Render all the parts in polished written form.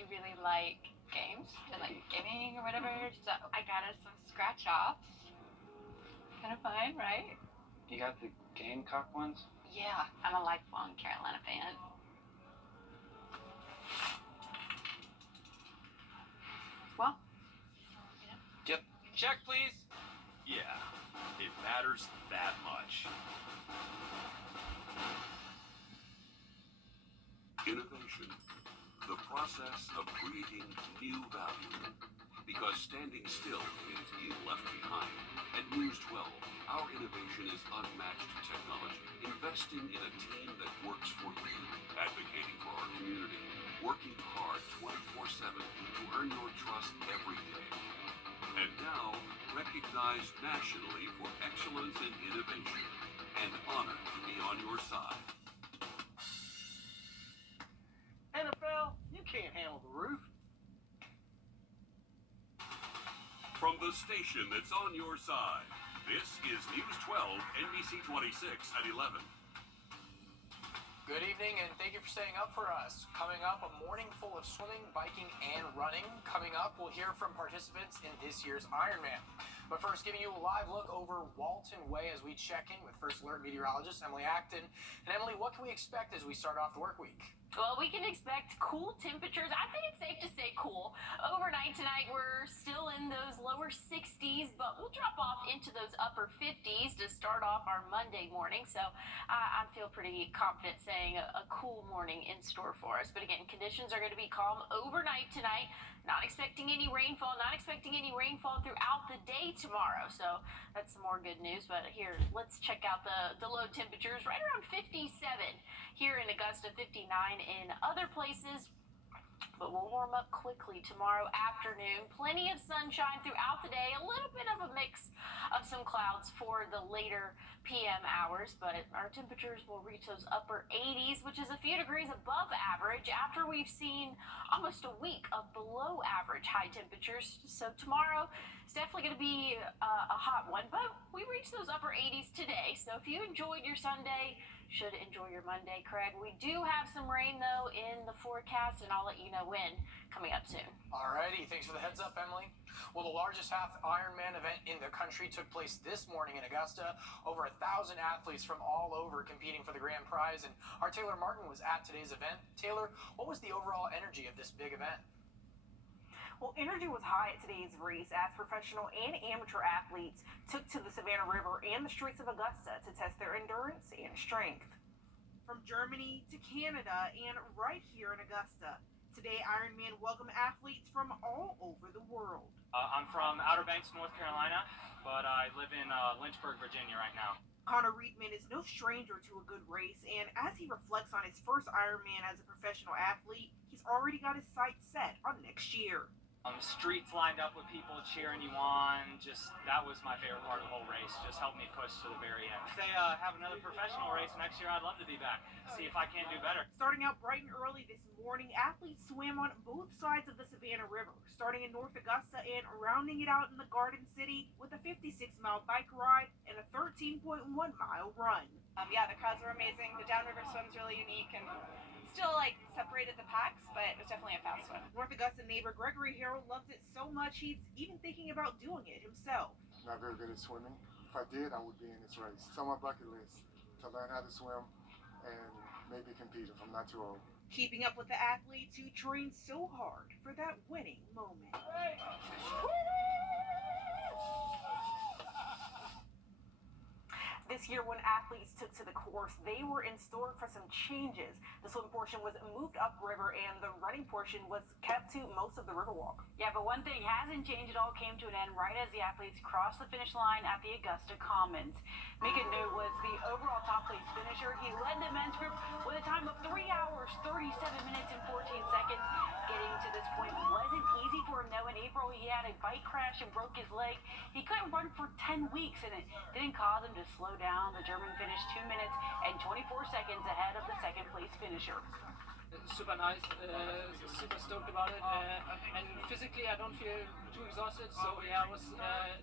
you really like games and like gaming or whatever. So I got us some scratch offs. Kind of fun, right? You got the Gamecock ones? Yeah, I'm a lifelong Carolina fan. Well, Yep. Check, please. Yeah, it matters that much. Innovation, the process of creating new value. Because standing still means being left behind. At News 12, our innovation is unmatched technology, investing in a team that works for you, advocating for our community, working hard 24/7 to earn your trust every day. And now, recognized nationally for excellence in innovation, and honored to be on your side. NFL, you can't handle the roof. From the station that's on your side, this is News 12, NBC 26 at 11. Good evening, and thank you for staying up for us. Coming up, a morning full of swimming, biking, and running. Coming up, we'll hear from participants in this year's Ironman. But first, giving you a live look over Walton Way as we check in with First Alert meteorologist Emily Acton. And Emily, what can we expect as we start off the work week? Well, we can expect cool temperatures. I think it's safe to say cool. Overnight tonight, we're still in those lower 60s, but we'll drop off into those upper 50s to start off our Monday morning. So I feel pretty confident saying a cool morning in store for us. But again, conditions are going to be calm overnight tonight. Not expecting any rainfall, throughout the day tomorrow. So that's some more good news. But here, let's check out the low temperatures. Right around 57 here in Augusta, 59 in other places. But we'll warm up quickly tomorrow afternoon. Plenty of sunshine throughout the day. A little bit of a mix of some clouds for the later PM hours, but our temperatures will reach those upper 80s, which is a few degrees above average after we've seen almost a week of below average high temperatures. So tomorrow it's definitely going to be a hot one, but we reached those upper 80s today. So if you enjoyed your Sunday, should enjoy your Monday, Craig. We do have some rain, though, in the forecast, and I'll let you know when, coming up soon. Alrighty, thanks for the heads up, Emily. Well, the largest half Ironman event in the country took place this morning in Augusta. Over 1,000 athletes from all over competing for the grand prize, and our Taylor Martin was at today's event. Taylor, what was the overall energy of this big event? Well, energy was high at today's race as professional and amateur athletes took to the Savannah River and the streets of Augusta to test their endurance and strength. From Germany to Canada and right here in Augusta, today Ironman welcomed athletes from all over the world. I'm from Outer Banks, North Carolina, but I live in Lynchburg, Virginia right now. Connor Reitman is no stranger to a good race, and as he reflects on his first Ironman as a professional athlete, he's already got his sights set on next year. Streets lined up with people cheering you on. That was my favorite part of the whole race. Just helped me push to the very end. If they have another professional race next year, I'd love to be back. See if I can do better. Starting out bright and early this morning, athletes swam on both sides of the Savannah River, starting in North Augusta and rounding it out in the Garden City with a 56-mile bike ride and a 13.1-mile run. Yeah, the crowds were amazing. The downriver swim's really unique and still separated the packs, but it was definitely a fast one. North Augusta neighbor Gregory Harrell loves it so much he's even thinking about doing it himself. Not very good at swimming. If I did, I would be in this race. It's on my bucket list to learn how to swim and maybe compete if I'm not too old. Keeping up with the athletes who train so hard for that winning moment. This year, when athletes took to the course, they were in store for some changes. The swim portion was moved upriver, and the running portion was kept to most of the Riverwalk. Yeah, but one thing hasn't changed. It all came to an end right as the athletes crossed the finish line at the Augusta Commons. Megan New was the overall top place finisher. He led the men's group with a time of 3 hours, 37 minutes, and 14 seconds. Getting to this point wasn't easy for him, though. In April, he had a bike crash and broke his leg. He couldn't run for 10 weeks, and it didn't cause him to slow down. The German finished 2 minutes and 24 seconds ahead of the second place finisher. Super nice, super stoked about it, and physically I don't feel too exhausted, so yeah, it was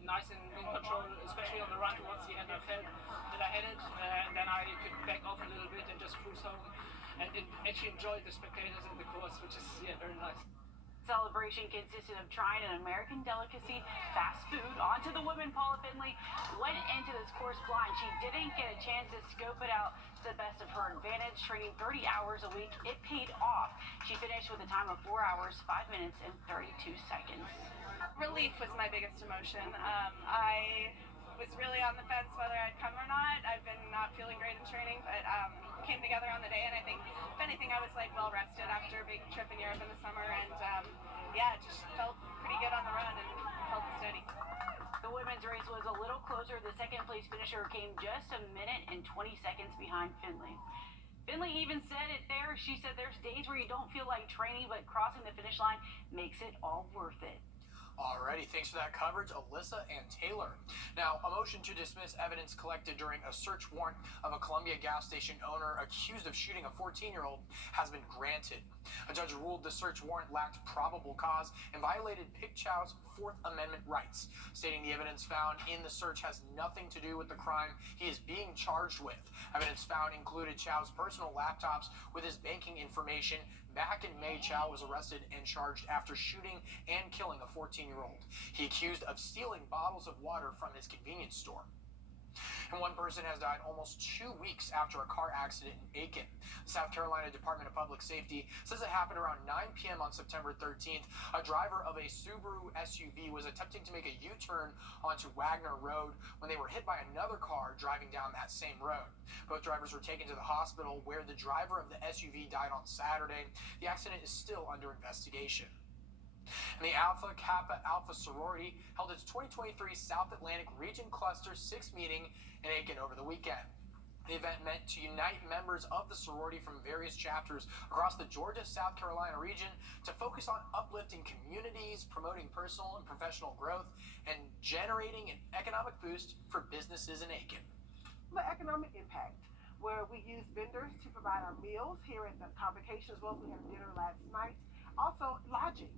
nice and in control, especially on the run towards the end. I felt that I had it, and then I could back off a little bit and just cruise home, and actually enjoyed the spectators in the course, which is very nice. Celebration consisted of trying an American delicacy, fast food, onto the women. Paula Finley went into this course blind. She didn't get a chance to scope it out to the best of her advantage, training 30 hours a week. It paid off. She finished with a time of 4 hours, 5 minutes, and 32 seconds. Relief was my biggest emotion. I was really on the fence whether I'd come or not. I've been not feeling great in training, but came together on the day, and I think, if anything, I was like well rested after a big trip in Europe in the summer, and yeah, it just felt pretty good on the run and held steady. The women's race was a little closer. The second place finisher came just a minute and 20 seconds behind Finley. Finley even said it there. She said there's days where you don't feel like training, but crossing the finish line makes it all worth it. Alrighty, thanks for that coverage, Alyssa and Taylor. Now, a motion to dismiss evidence collected during a search warrant of a Columbia gas station owner accused of shooting a 14-year-old has been granted. A judge ruled the search warrant lacked probable cause and violated Pick Chow's Fourth Amendment rights, stating the evidence found in the search has nothing to do with the crime he is being charged with. Evidence found included Chow's personal laptops with his banking information. Back in May, Chow was arrested and charged after shooting and killing a 14-year-old. He accused of stealing bottles of water from his convenience store. And one person has died almost 2 weeks after a car accident in Aiken. The South Carolina Department of Public Safety says it happened around 9 p.m. on September 13th. A driver of a Subaru SUV was attempting to make a U-turn onto Wagner Road when they were hit by another car driving down that same road. Both drivers were taken to the hospital where the driver of the SUV died on Saturday. The accident is still under investigation. And the Alpha Kappa Alpha sorority held its 2023 South Atlantic Region Cluster 6 meeting in Aiken over the weekend. The event meant to unite members of the sorority from various chapters across the Georgia-South Carolina region to focus on uplifting communities, promoting personal and professional growth, and generating an economic boost for businesses in Aiken. The economic impact, where we use vendors to provide our meals here at the convocation as well as we had dinner last night. Also, lodging.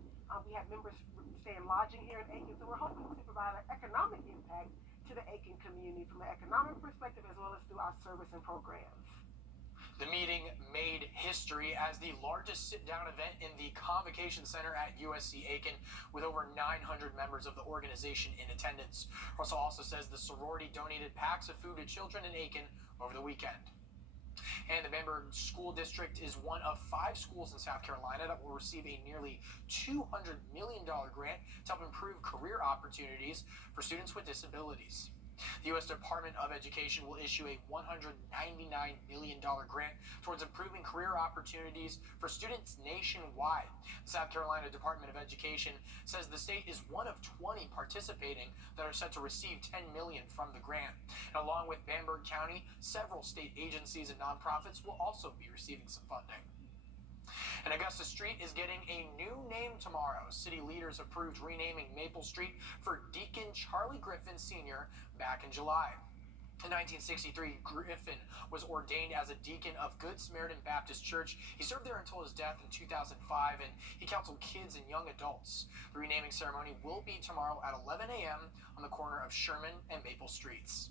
We have members staying lodging here in Aiken, so we're hoping to provide an economic impact to the Aiken community from an economic perspective as well as through our service and programs. The meeting made history as the largest sit-down event in the Convocation Center at USC Aiken, with over 900 members of the organization in attendance. Russell also says the sorority donated packs of food to children in Aiken over the weekend. And the Bamberg School District is one of 5 schools in South Carolina that will receive a nearly $200 million grant to help improve career opportunities for students with disabilities. The U.S. Department of Education will issue a $199 million grant towards improving career opportunities for students nationwide. The South Carolina Department of Education says the state is one of 20 participating that are set to receive $10 million from the grant. And along with Bamberg County, several state agencies and nonprofits will also be receiving some funding. And Augusta Street is getting a new name tomorrow. City leaders approved renaming Maple Street for Deacon Charlie Griffin Sr. back in July. In 1963, Griffin was ordained as a deacon of Good Samaritan Baptist Church. He served there until his death in 2005, and he counseled kids and young adults. The renaming ceremony will be tomorrow at 11 a.m. on the corner of Sherman and Maple Streets.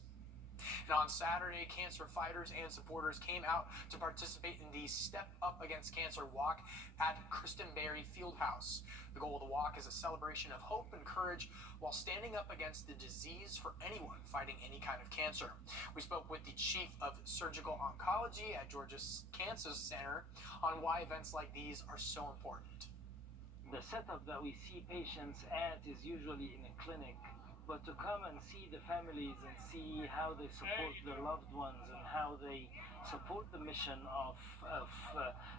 And on Saturday, cancer fighters and supporters came out to participate in the Step Up Against Cancer walk at Kristen Berry Fieldhouse. The goal of the walk is a celebration of hope and courage while standing up against the disease for anyone fighting any kind of cancer. We spoke with the chief of surgical oncology at Georgia's Cancer Center on why events like these are so important. The setup that we see patients at is usually in a clinic. But to come and see the families and see how they support their loved ones and how they support the mission of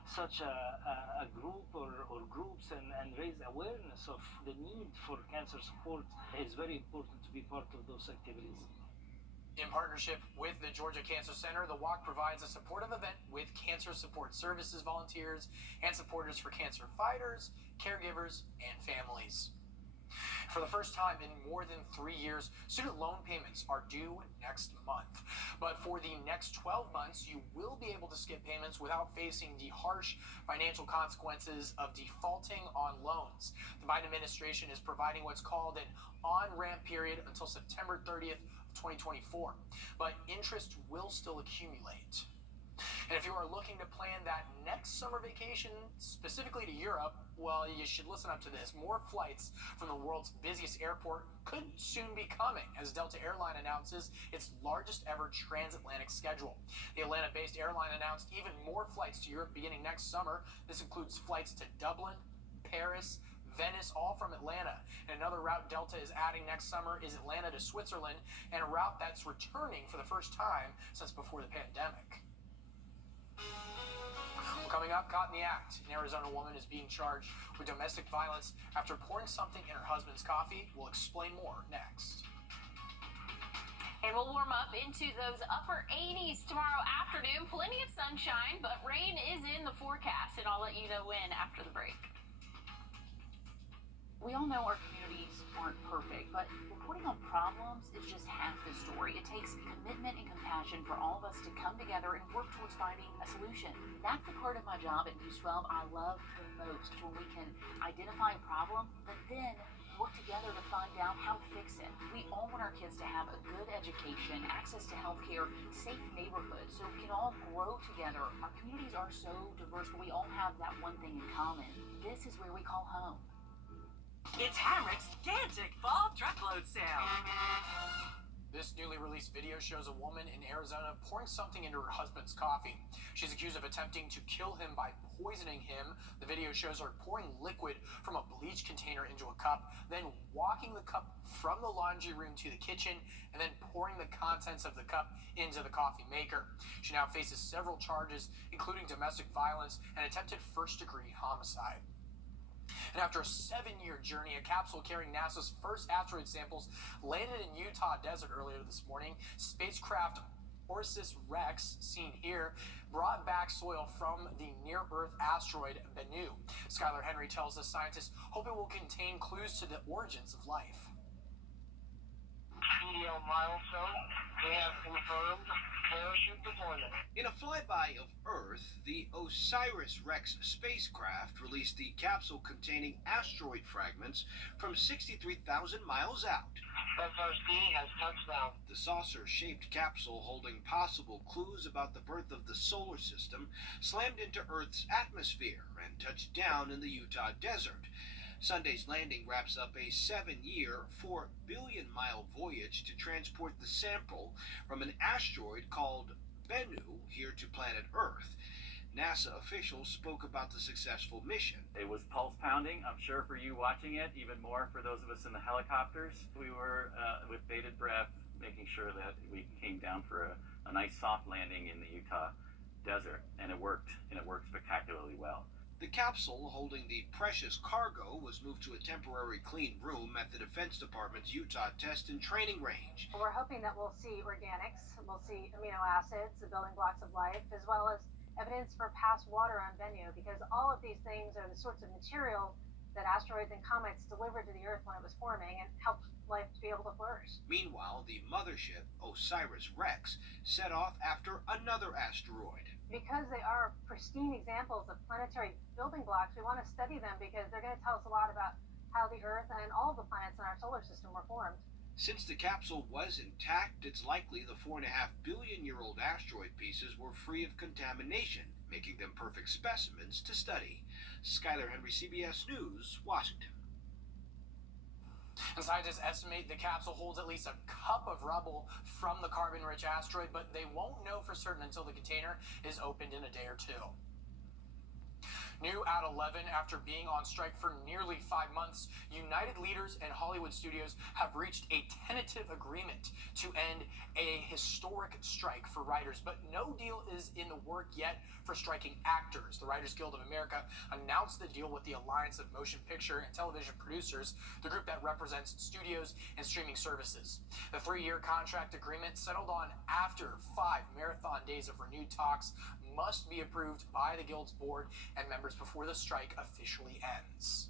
such a group or groups and raise awareness of the need for cancer support is very important to be part of those activities. In partnership with the Georgia Cancer Center, the walk provides a supportive event with cancer support services volunteers and supporters for cancer fighters, caregivers, and families. For the first time in more than 3 years, student loan payments are due next month. But for the next 12 months, you will be able to skip payments without facing the harsh financial consequences of defaulting on loans. The Biden administration is providing what's called an on-ramp period until September 30th of 2024. But interest will still accumulate. And if you are looking to plan that next next summer vacation, specifically to Europe, well, you should listen up to this. More flights from the world's busiest airport could soon be coming as Delta Airline announces its largest ever transatlantic schedule. The Atlanta-based airline announced even more flights to Europe beginning next summer. This includes flights to Dublin, Paris, Venice, all from Atlanta. And another route Delta is adding next summer is Atlanta to Switzerland, and a route that's returning for the first time since before the pandemic. Coming up, caught in the act. An Arizona woman is being charged with domestic violence after pouring something in her husband's coffee. We'll explain more next. And we'll warm up into those upper 80s tomorrow afternoon. Plenty of sunshine, but rain is in the forecast, and I'll let you know when after the break. We all know our communities aren't perfect, but reporting on problems is just half the story. It takes commitment and compassion for all of us to come together and work towards finding a solution. That's the part of my job at News 12 I love the most, when we can identify a problem, but then work together to find out how to fix it. We all want our kids to have a good education, access to healthcare, safe neighborhoods, so we can all grow together. Our communities are so diverse, but we all have that one thing in common. This is where we call home. It's Hamrick's gigantic fall truckload sale. This newly released video shows a woman in Arizona pouring something into her husband's coffee. She's accused of attempting to kill him by poisoning him. The video shows her pouring liquid from a bleach container into a cup, then walking the cup from the laundry room to the kitchen, and then pouring the contents of the cup into the coffee maker. She now faces several charges, including domestic violence and attempted first-degree homicide. And after a 7-year journey, a capsule carrying NASA's first asteroid samples landed in Utah desert earlier this morning. Spacecraft Wrdw, seen here, brought back soil from the near-Earth asteroid Bennu. Skylar Henry tells us scientists hope it will contain clues to the origins of life. PDL milestone, we have confirmed parachute deployment. In a flyby of Earth, the OSIRIS-REx spacecraft released the capsule containing asteroid fragments from 63,000 miles out. FRC has touched down. The saucer-shaped capsule, holding possible clues about the birth of the solar system, slammed into Earth's atmosphere and touched down in the Utah desert. Sunday's landing wraps up a 7-year, 4 billion-mile voyage to transport the sample from an asteroid called Bennu here to planet Earth. NASA officials spoke about the successful mission. It was pulse pounding, I'm sure, for you watching it, even more for those of us in the helicopters. We were, with bated breath, making sure that we came down for a nice soft landing in the Utah desert, and it worked spectacularly well. The capsule holding the precious cargo was moved to a temporary clean room at the Defense Department's Utah Test and Training Range. We're hoping that we'll see organics, we'll see amino acids, the building blocks of life, as well as evidence for past water on Bennu, because all of these things are the sorts of material that asteroids and comets delivered to the Earth when it was forming and helped life to be able to flourish. Meanwhile, the mothership, OSIRIS-REx, set off after another asteroid. Because they are pristine examples of planetary building blocks, we want to study them because they're going to tell us a lot about how the Earth and all the planets in our solar system were formed. Since the capsule was intact, it's likely the 4.5 billion-year-old asteroid pieces were free of contamination, making them perfect specimens to study. Skylar Henry, CBS News, Washington. And scientists estimate the capsule holds at least a cup of rubble from the carbon-rich asteroid, but they won't know for certain until the container is opened in a day or two. New at 11, after being on strike for nearly 5 months, United leaders and Hollywood studios have reached a tentative agreement to end a historic strike for writers, but no deal is in the work yet for striking actors. The Writers Guild of America announced the deal with the Alliance of Motion Picture and Television Producers, the group that represents studios and streaming services. The 3-year contract agreement, settled on after 5 marathon days of renewed talks, must be approved by the Guild's board and members before the strike officially ends.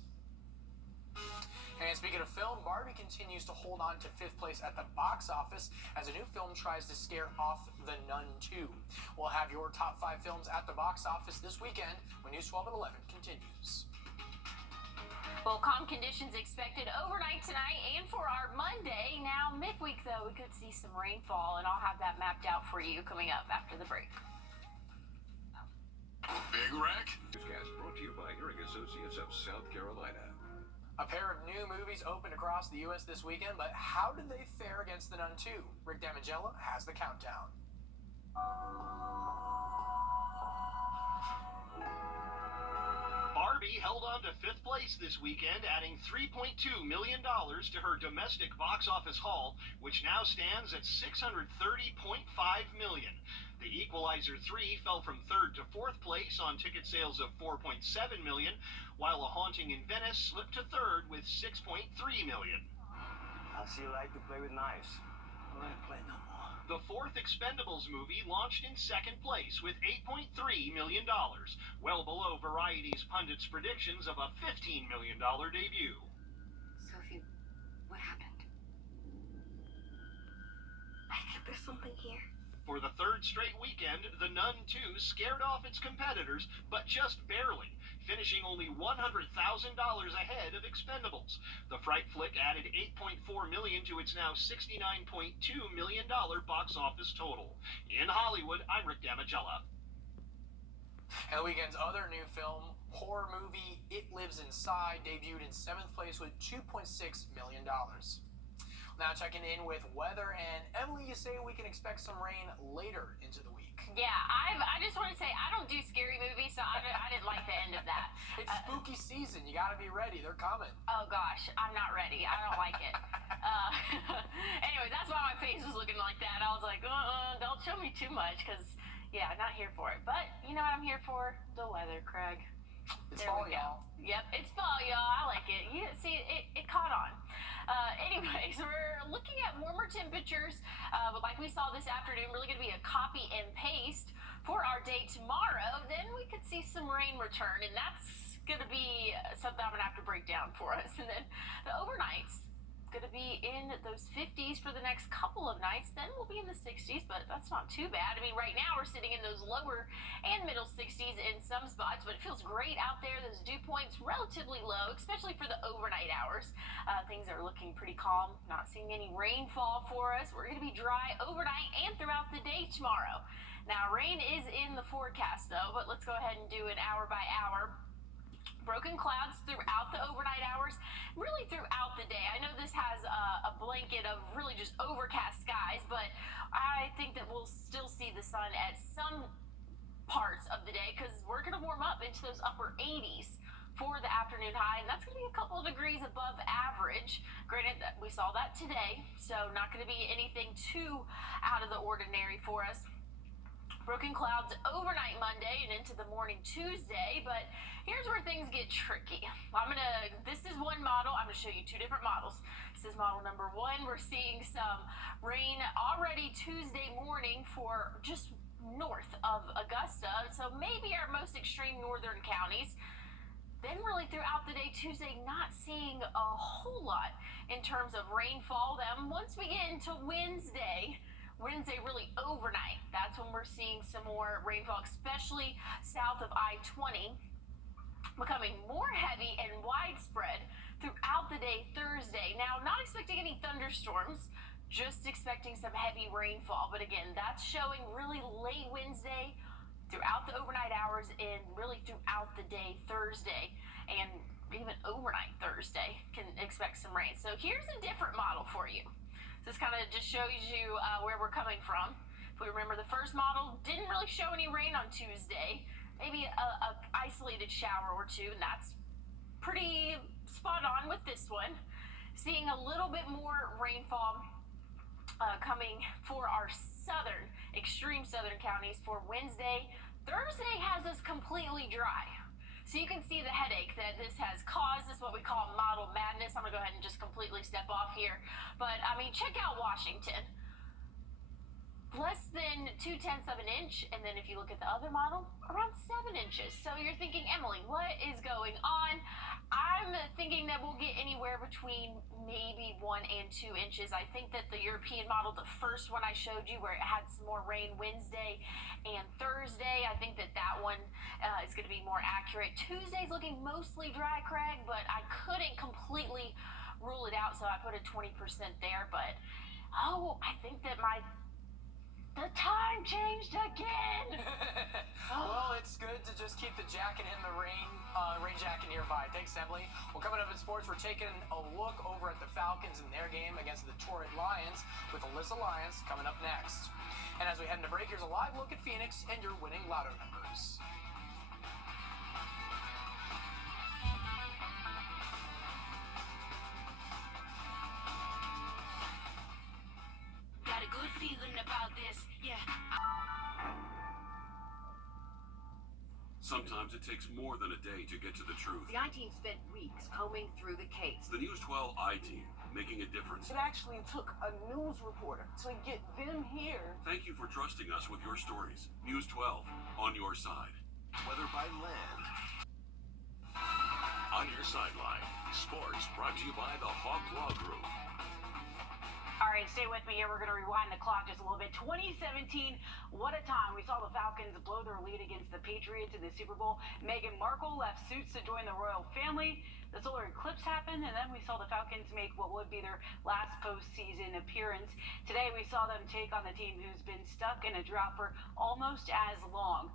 And speaking of film, Barbie continues to hold on to 5th place at the box office as a new film tries to scare off The Nun 2. We'll have your top 5 films at the box office this weekend when News 12 at 11 continues. Well, calm conditions expected overnight tonight and for our Monday. Now, midweek, though, we could see some rainfall, and I'll have that mapped out for you coming up after the break. Big wreck? Newscast brought to you by Hearing Associates of South Carolina. A pair of new movies opened across the U.S. this weekend, but how did they fare against The Nun 2? Rick Damigella has the countdown. Barbie held on to 5th place this weekend, adding $3.2 million to her domestic box office haul, which now stands at $630.5 million. The Equalizer 3 fell from 3rd to 4th place on ticket sales of $4.7 million, while A Haunting in Venice slipped to 3rd with $6.3 million. I see you like to play with knives. I don't play no more. The 4th Expendables movie launched in 2nd place with $8.3 million, well below Variety's pundits' predictions of a $15 million debut. Sophie, what happened? I think there's something here. For the 3rd straight weekend, The Nun 2 scared off its competitors, but just barely, finishing only $100,000 ahead of Expendables. The fright flick added $8.4 million to its now $69.2 million box office total. In Hollywood, I'm Rick Damigella. And the weekend's other new film, horror movie It Lives Inside, debuted in 7th place with $2.6 million. Now checking in with weather, and Emily, you say we can expect some rain later into the week. Yeah, I just want to say I don't do scary movies, so I didn't like the end of that. It's spooky season. You got to be ready. They're coming. Oh, gosh. I'm not ready. I don't like it. Anyway, that's why my face was looking like that. I was like, don't show me too much, because, yeah, I'm not here for it. But you know what I'm here for? The weather, Craig. It's there fall, we go. y'all. Yep, it's fall, y'all. I like it. You see, it caught on. Anyways, we're looking at warmer temperatures, but like we saw this afternoon, really going to be a copy and paste for our day tomorrow. Then we could see some rain return, and that's going to be something I'm going to have to break down for us. And then the overnights going to be in those 50s for the next couple of nights. Then we'll be in the 60s, but that's not too bad. I mean, right now we're sitting in those lower and middle 60s in some spots, but it feels great out there. Those dew points relatively low, especially for the overnight hours. Things are looking pretty calm. Not seeing any rainfall for us. We're going to be dry overnight and throughout the day tomorrow. Now, rain is in the forecast, though, but let's go ahead and do an hour by hour. Broken clouds throughout the overnight hours, really throughout the day. I know this has a blanket of really just overcast skies, but I think that we'll still see the sun at some parts of the day because we're going to warm up into those upper 80s for the afternoon high, and that's going to be a couple of degrees above average. Granted, that we saw that today, so not going to be anything too out of the ordinary for us. Broken clouds overnight Monday and into the morning Tuesday, but here's where things get tricky. This is one model. I'm going to show you two different models. This is model number 1. We're seeing some rain already Tuesday morning for just north of Augusta, so maybe our most extreme northern counties. Then really throughout the day Tuesday, not seeing a whole lot in terms of rainfall. Then once we get into Wednesday really overnight, that's when we're seeing some more rainfall, especially south of I-20, becoming more heavy and widespread throughout the day Thursday. Now, not expecting any thunderstorms, just expecting some heavy rainfall. But again, that's showing really late Wednesday, throughout the overnight hours, and really throughout the day Thursday, and even overnight Thursday can expect some rain. So here's a different model for you. This kind of just shows you where we're coming from. If we remember, the first model didn't really show any rain on Tuesday, maybe a isolated shower or two, and that's pretty spot on with this one. Seeing a little bit more rainfall coming for our extreme southern counties for Wednesday. Thursday has us completely dry. So you can see the headache that this has caused. This is what we call model madness. I'm going to go ahead and just completely step off here. But, I mean, check out Washington. Less than 0.2 of an inch. And then if you look at the other model, around 7 inches. So you're thinking, Emily, what is going on? I'm thinking that we'll get anywhere between maybe 1 and 2 inches. I think that the European model, the first one I showed you where it had some more rain Wednesday and Thursday, I think that one is going to be more accurate. Tuesday's looking mostly dry, Craig, but I couldn't completely rule it out, so I put a 20% there. But, I think that my The time changed again. Well, it's good to just keep the jacket in the rain jacket nearby. Thanks, Emily. Well, coming up in sports, we're taking a look over at the Falcons in their game against the Detroit Lions with Alyssa Lyons coming up next. And as we head into break, here's a live look at Phoenix and your winning lotto numbers. Got a good feeling about this, yeah. Sometimes it takes more than a day to get to the truth. The I-Team spent weeks combing through the case. The News 12 I-Team, making a difference. It actually took a news reporter to get them here. Thank you for trusting us with your stories. News 12, on your side. Whether by land, on your sideline. Sports brought to you by the Hawk Law Group. All right, stay with me here. We're going to rewind the clock just a little bit. 2017, what a time. We saw the Falcons blow their lead against the Patriots in the Super Bowl. Meghan Markle left Suits to join the royal family. The solar eclipse happened, and then we saw the Falcons make what would be their last postseason appearance. Today, we saw them take on the team who's been stuck in a drought for almost as long.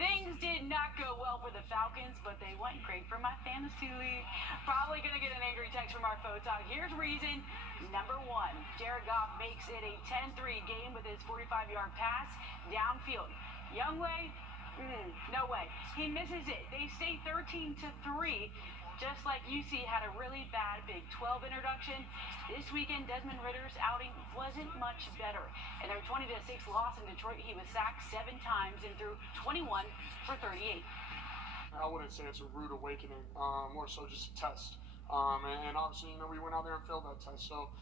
Things did not go well for the Falcons, but they went great for my fantasy league. Probably going to get an angry text from our photog. Here's reason number one. Jared Goff makes it a 10-3 game with his 45-yard pass downfield. Youngway? No way. He misses it. They stay 13-3. Just like UC had a really bad Big 12 introduction, this weekend Desmond Ritter's outing wasn't much better. In their 20-6 loss in Detroit, he was sacked 7 times and threw 21 for 38. I wouldn't say it's a rude awakening, more so just a test. And obviously, we went out there and failed that test. So,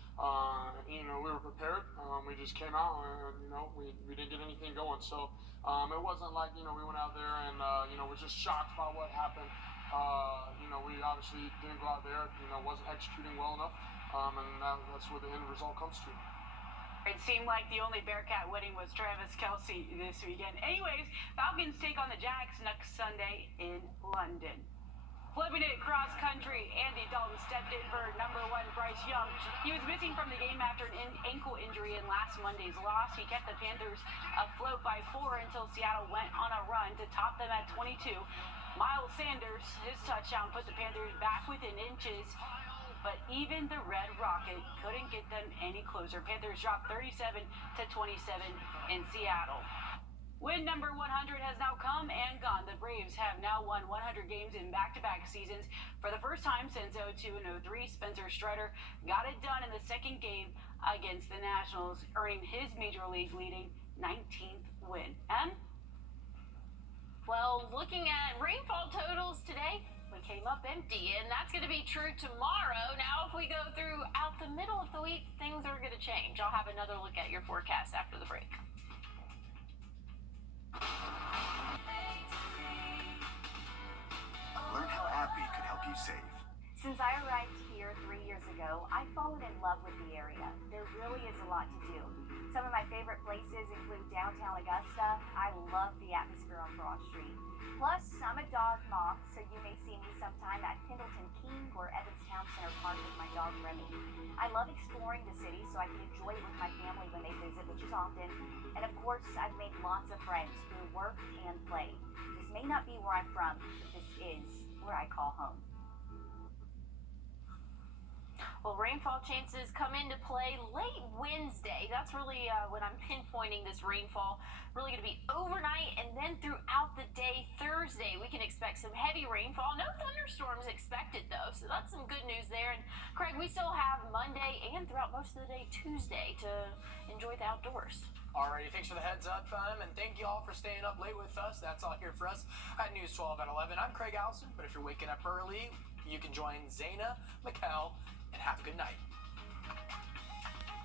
we were prepared. We just came out and, we didn't get anything going. So, it wasn't like, we went out there and, we're just shocked by what happened. We obviously didn't go out there, wasn't executing well enough, and that's where the end result comes to. It seemed like the only Bearcat winning was Travis Kelce this weekend. Anyways, Falcons take on the Jags next Sunday in London. Flipping it cross country, Andy Dalton stepped in for number 1 Bryce Young. He was missing from the game after an ankle injury in last Monday's loss. He kept the Panthers afloat by 4 until Seattle went on a run to top them at 22. Miles Sanders, his touchdown put the Panthers back within inches, but even the Red Rocket couldn't get them any closer. Panthers dropped 37-27 in Seattle. Win number 100 has now come and gone. The Braves have now won 100 games in back-to-back seasons. For the first time since 02 and 03, Spencer Strider got it done in the second game against the Nationals, earning his Major League leading 19th win. And well, looking at rainfall totals today, we came up empty, and that's going to be true tomorrow. Now, if we go throughout the middle of the week, things are going to change. I'll have another look at your forecast after the break. Learn how AbbVie could help you save. Since I arrived here 3 years ago, I've fallen in love with the area. There really is a lot to do. Some of my favorite places include downtown Augusta. I love the atmosphere on Broad Street. Plus, I'm a dog mom, so you may see me sometime at Pendleton King or Evanstown Center Park with my dog Remy. I love exploring the city so I can enjoy it with my family when they visit, which is often. And of course, I've made lots of friends through work and play. This may not be where I'm from, but this is where I call home. Well, rainfall chances come into play late Wednesday. That's really when I'm pinpointing this rainfall. Really going to be overnight and then throughout the day Thursday. We can expect some heavy rainfall. No thunderstorms expected, though, so that's some good news there. And, Craig, we still have Monday and throughout most of the day Tuesday to enjoy the outdoors. Alrighty, thanks for the heads up, and thank you all for staying up late with us. That's all here for us at News 12 at 11. I'm Craig Allison, but if you're waking up early, you can join Zaina, Mikkel, and have a good night.